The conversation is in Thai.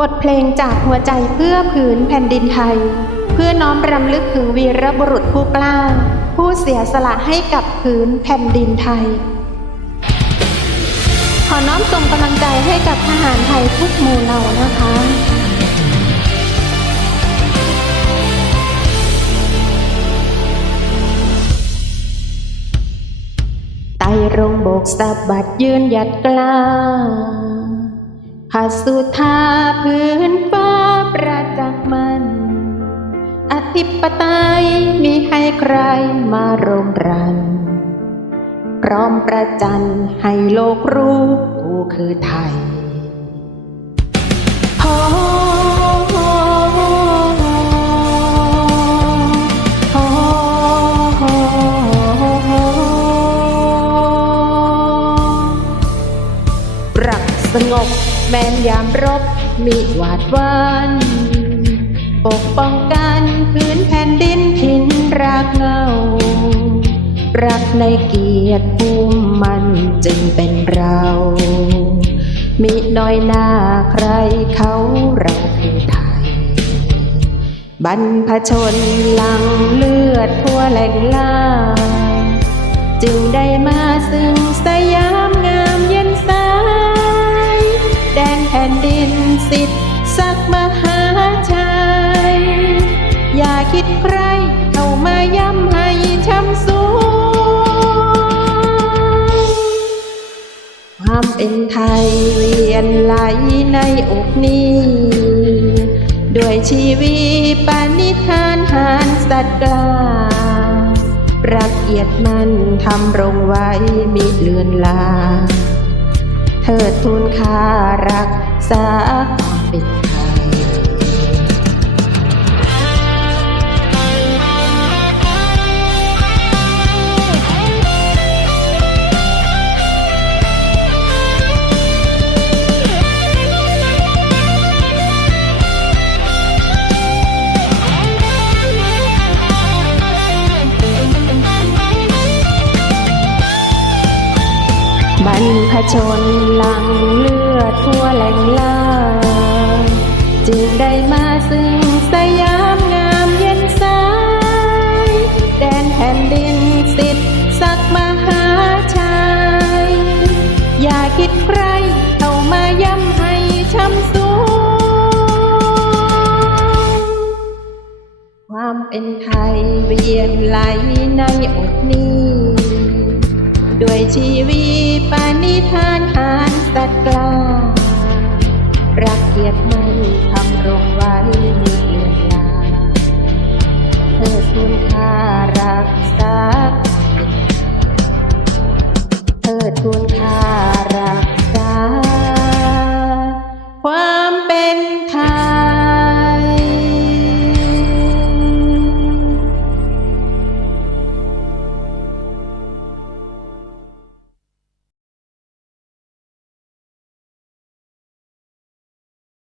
บทเพลงจากหัวใจเพื่อผืนแผ่นดินไทย เพื่อน้อมรำลึกถึงวีรบุรุษผู้กล้า ผู้เสียสละให้กับผืนแผ่นดินไทย ขอน้อมส่งกำลังใจให้กับทหารไทยทุกหมู่เหล่านะคะไต่รงโบกสะบัดยืนหยัดกล้า หัสุธาพื้นฟ้าประจักษ์มัน อธิปไตยมีให้ใครมารมรัน พร้อมประจันให้โลกรู้กูคือไทย งบ แม้นยามรบมีหวาดวันปกป้องกันพื้นแผ่นดินถิ่นรากเงารักในเกียรติภูมิมันจึงเป็นเรา มิน้อยหน้าใครเขาเราคือไทย บรรพชนหลังเลือดทั่วแหล่งล่า จึงได้มาซึ่ง ดใครเข้ามาย้ำให้ช้ำสูความเป็นไทยเวียนไหลในอกนี้ ด้วยชีวีปานิธานหารสัตว์กล้ารักเกียรติมันทำรงไว้มิเลือนลา เธอทูลค่ารักษาความเป็น บรรพชนหลังเลือดทั่วแหล่งล่า จึงได้มาซึ่งสยามงามเย็นสาย แดนแผ่นดินสิทธิ์สักมหาชัย อย่าคิดใครเข้ามาย้ำให้ช้ำสูงความเป็นไทยเวียนไหลในอกนี้ ด้วยชีวีปานิธานหานสัตว์กล้ารักเกียรติไม่ทำรงไว้มีเลือนลาเธอคุณค่ารักษาเธอคุณค่า